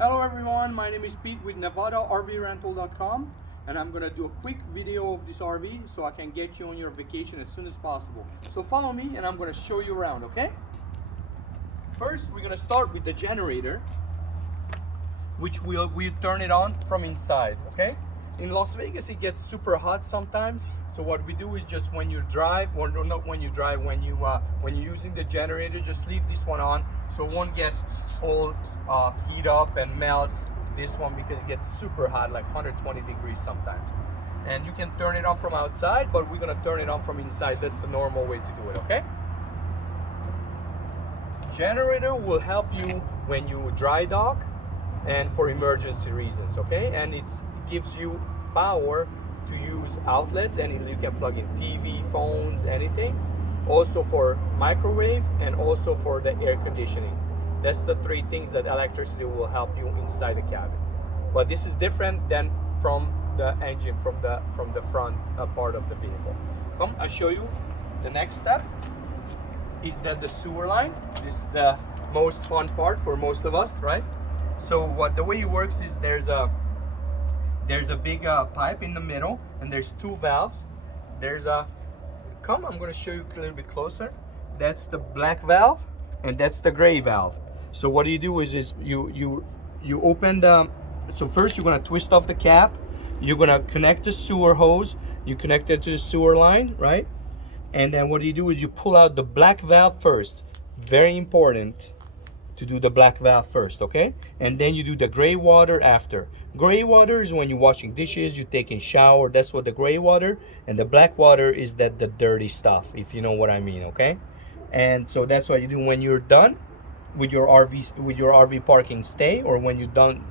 Hello everyone, my name is Pete with NevadaRVRental.com, and I'm gonna do a quick video of this RV so I can get you on your vacation as soon as possible. So follow me and I'm gonna show you around, okay? First, we're gonna start with the generator, which we'll turn it on from inside, okay? In Las Vegas, it gets super hot sometimes. So what we do is just when you drive, or not when you drive, when you're using the generator, just leave this one on so it won't get all heat up and melts this one, because it gets super hot, like 120 degrees sometimes. And you can turn it on from outside, but we're gonna turn it on from inside. That's the normal way to do it, okay? Generator will help you when you dry dock and for emergency reasons, okay? And it gives you power to use outlets, and you can plug in TV, phones, anything. Also for microwave and also for the air conditioning. That's the three things that electricity will help you inside the cabin. But this is different than from the engine, from the front part of the vehicle. Come, I'll show you. The next step is that the sewer line. This is the most fun part for most of us, right? So the way it works is there's a big pipe in the middle, and there's two valves. I'm going to show you a little bit closer. That's the black valve, and that's the gray valve. So what you do is you open so first you're going to twist off the cap. You're going to connect the sewer hose. You connect it to the sewer line, right? And then what you do is you pull out the black valve first. Very important to do the black valve first, okay? And then you do the gray water after. Gray water is when you're washing dishes, you're taking shower. That's what the gray water. And the black water is the dirty stuff, if you know what I mean, okay? And so that's what you do when you're done with your RV parking stay, or when you're done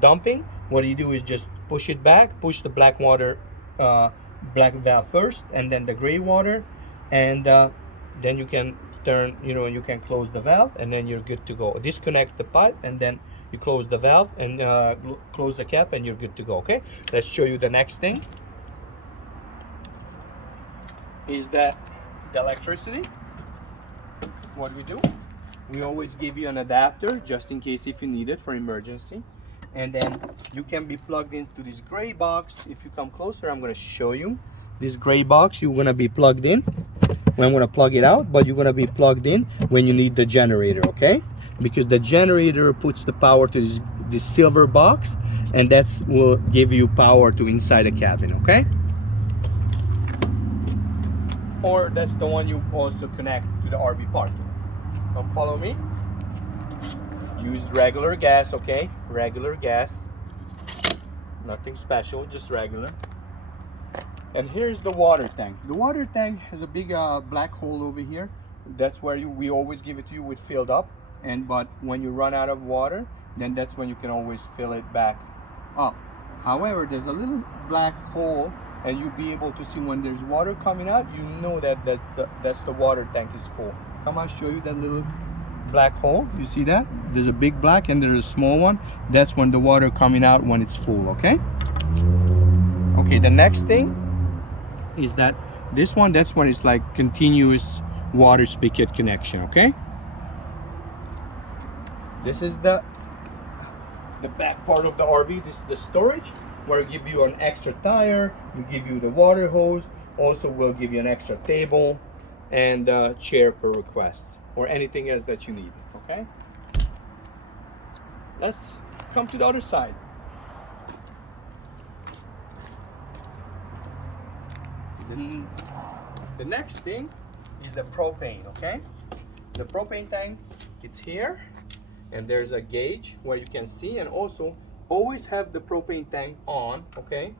dumping. What you do is just push it back, push the black water, black valve first, and then the gray water, and then you can turn, you can close the valve, and then you're good to go. Disconnect the pipe, and then you close the valve and close the cap, and you're good to go, okay? Let's show you the next thing. Is that the electricity. What we do, we always give you an adapter just in case if you need it for emergency. And then you can be plugged into this gray box. If you come closer, I'm going to show you this gray box. You're going to be plugged in when I'm going to plug it out, but you're going to be plugged in when you need the generator, okay? Because the generator puts the power to this silver box, and that's will give you power to inside the cabin, okay? Or that's the one you also connect to the RV parking. Come follow me. Use regular gas, okay? Regular gas. Nothing special, just regular. And here's the water tank. The water tank has a big black hole over here. That's where we always give it to you with filled up. But when you run out of water, then that's when you can always fill it back up. However, there's a little black hole, and you'll be able to see when there's water coming out, you know that's the water tank is full. Come, I'll show you that little black hole. You see that? There's a big black and there's a small one. That's when the water coming out when it's full, okay? Okay, the next thing is that this one, that's when it's like continuous water spigot connection, okay? This is the back part of the RV. This is the storage, where we give you an extra tire, we give you the water hose, also we'll give you an extra table and chair per request, or anything else that you need, okay? Let's come to the other side. The next thing is the propane, okay? The propane tank, it's here, and there's a gauge where you can see, and also always have the propane tank on, okay?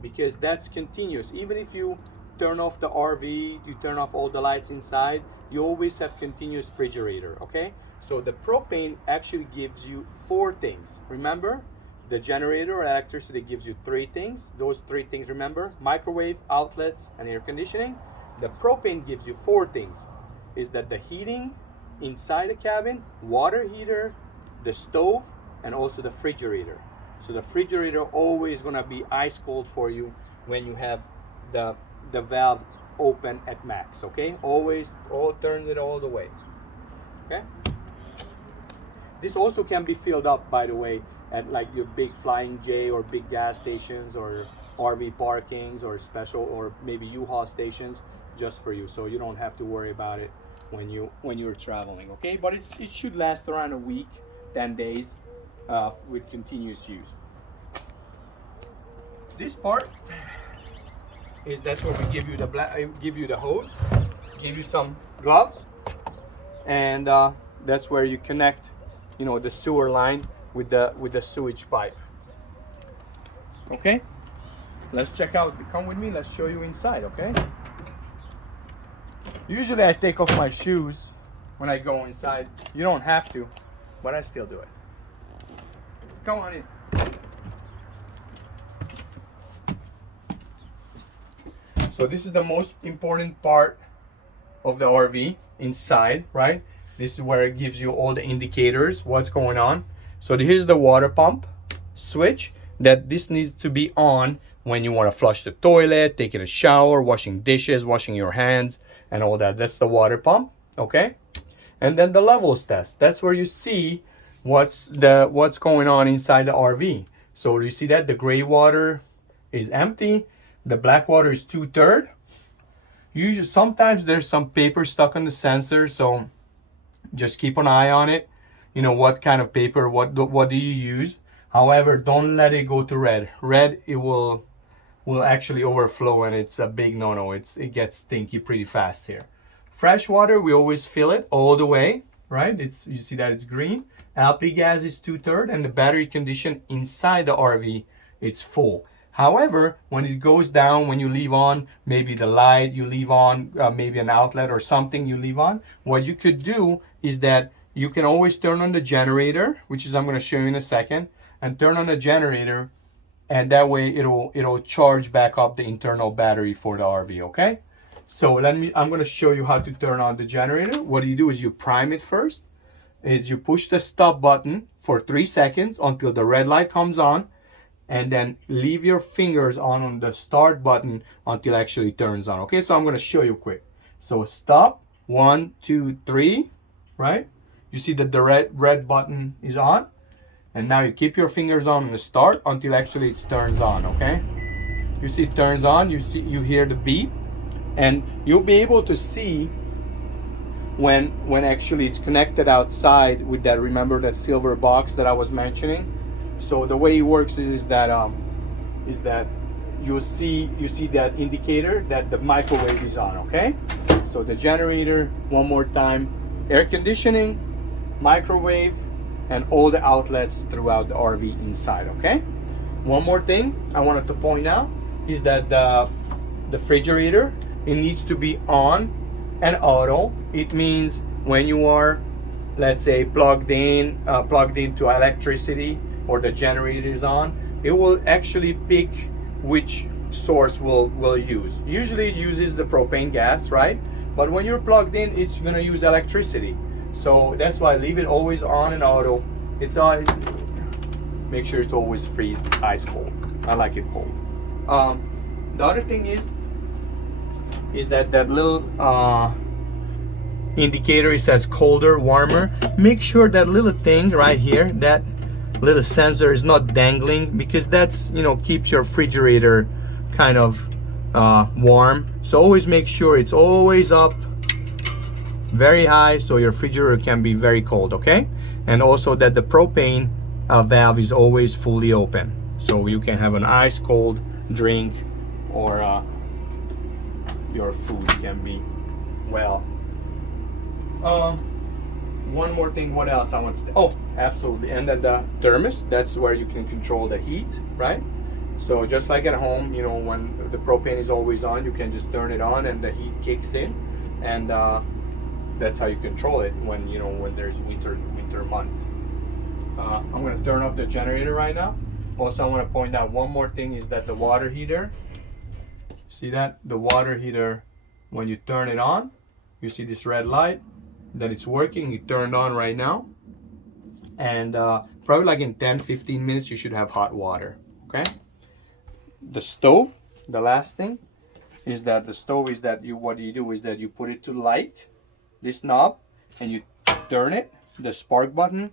Because that's continuous. Even if you turn off the RV, you turn off all the lights inside, you always have continuous refrigerator, okay? So the propane actually gives you 4 things. Remember, the generator or electricity gives you 3 things. Those 3 things, remember, microwave, outlets, and air conditioning. The propane gives you 4 things. Is that the heating inside the cabin, water heater, the stove, and also the refrigerator. So the refrigerator always gonna be ice cold for you when you have the valve open at max, okay? Always turn it all the way, okay? This also can be filled up, by the way, at like your big Flying J or big gas stations or RV parkings or special or maybe U-Haul stations just for you, so you don't have to worry about it when you're traveling. Okay, but it should last around a week, 10 days with continuous use. This part is that's where we give you the hose, give you some gloves, and that's where you connect, you know, the sewer line with the sewage pipe. Okay, let's check out. Come with me. Let's show you inside. Okay. Usually I take off my shoes when I go inside. You don't have to, but I still do it. Come on in. So this is the most important part of the RV inside, right? This is where it gives you all the indicators, what's going on. So here's the water pump switch that this needs to be on when you want to flush the toilet, taking a shower, washing dishes, washing your hands, and all that. That's the water pump, okay? And then the levels test. That's where you see what's going on inside the RV. So you see that the gray water is empty, the black water is 2/3. Usually, sometimes there's some paper stuck on the sensor, so just keep an eye on it. You know what kind of paper, what do you use? However, don't let it go to red. Red, it will actually overflow, and it's a big no-no. It gets stinky pretty fast here. Fresh water, we always fill it all the way, right? You see that it's green. LP gas is 2/3, and the battery condition inside the RV, it's full. However, when it goes down, when you leave on maybe the light, you leave on maybe an outlet or something you leave on, what you could do is that you can always turn on the generator, which is I'm going to show you in a second, and turn on the generator, and that way it'll charge back up the internal battery for the RV, okay? So I'm going to show you how to turn on the generator. What you do is you prime it first, is you push the stop button for 3 seconds until the red light comes on, and then leave your fingers on the start button until it actually turns on. Okay, so I'm going to show you quick. So stop, 1, 2, 3, right? You see that the red button is on, and now you keep your fingers on the start until actually it turns on. Okay, you see it turns on, you hear the beep, and you'll be able to see when actually it's connected outside with that, remember that silver box that I was mentioning. So the way it works is that you see that indicator that the microwave is on. Okay, so the generator, one more time, air conditioning, microwave, and all the outlets throughout the RV inside. Okay, one more thing I wanted to point out is that the refrigerator, it needs to be on and auto. It means when you are, let's say, plugged into electricity, or the generator is on, it will actually pick which source will use. Usually it uses the propane gas, right? But when you're plugged in, it's gonna use electricity. So that's why I leave it always on and auto. It's on. Make sure it's always free, ice cold. I like it cold. The other thing is that little indicator, it says colder, warmer. Make sure that little thing right here, that little sensor is not dangling, because that's, you know, keeps your refrigerator kind of warm. So always make sure it's always up very high, so your refrigerator can be very cold. Okay, and also that the propane valve is always fully open, so you can have an ice cold drink, or your food can be well. One more thing, what else I want to, oh, absolutely, and then the thermos, that's where you can control the heat, right? So just like at home, you know, when the propane is always on, you can just turn it on and the heat kicks in, and that's how you control it when, you know, when there's winter months. I'm going to turn off the generator right now. Also, I want to point out one more thing, is that the water heater, see that the water heater, when you turn it on, you see this red light, that it's working. It turned on right now, and probably like in 10-15 minutes you should have hot water. Okay, the stove, the last thing is that the stove is that what you do is that you put it to light, this knob, and you turn it, the spark button,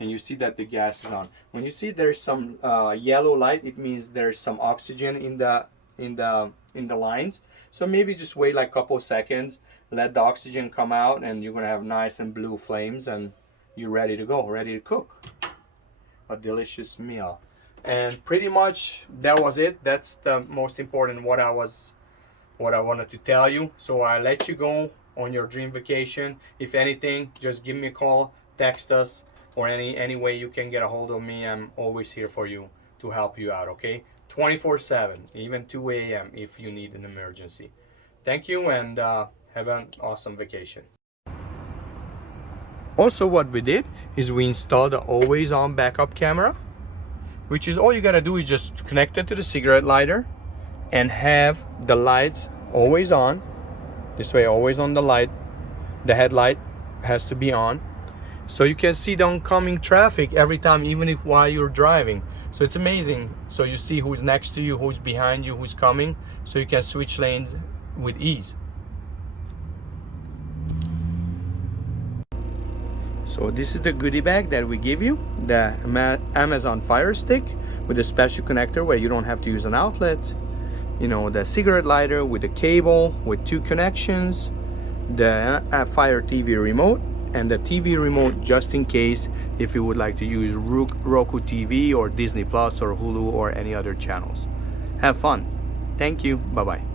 and you see that the gas is on. When you see there's some yellow light, it means there's some oxygen in the lines. So maybe just wait like a couple seconds, let the oxygen come out, and you're gonna have nice and blue flames, and you're ready to go, ready to cook a delicious meal. And pretty much that was it. That's the most important what I wanted to tell you. So I let you go on your dream vacation. If anything, just give me a call, text us, or any way you can get a hold of me. I'm always here for you to help you out, okay? 24/7, even 2 a.m. if you need an emergency. Thank you, and have an awesome vacation. Also, what we did is we installed the always on backup camera, which is all you gotta do is just connect it to the cigarette lighter and have the lights always on. This way, always on the light. The headlight has to be on, so you can see the oncoming traffic every time, even if while you're driving. So it's amazing. So you see who's next to you, who's behind you, who's coming, so you can switch lanes with ease. So this is the goodie bag that we give you, the Amazon Fire Stick with a special connector where you don't have to use an outlet. You know, the cigarette lighter with the cable with 2 connections, the Fire TV remote, and the TV remote just in case if you would like to use Roku TV or Disney Plus or Hulu or any other channels. Have fun. Thank you. Bye-bye.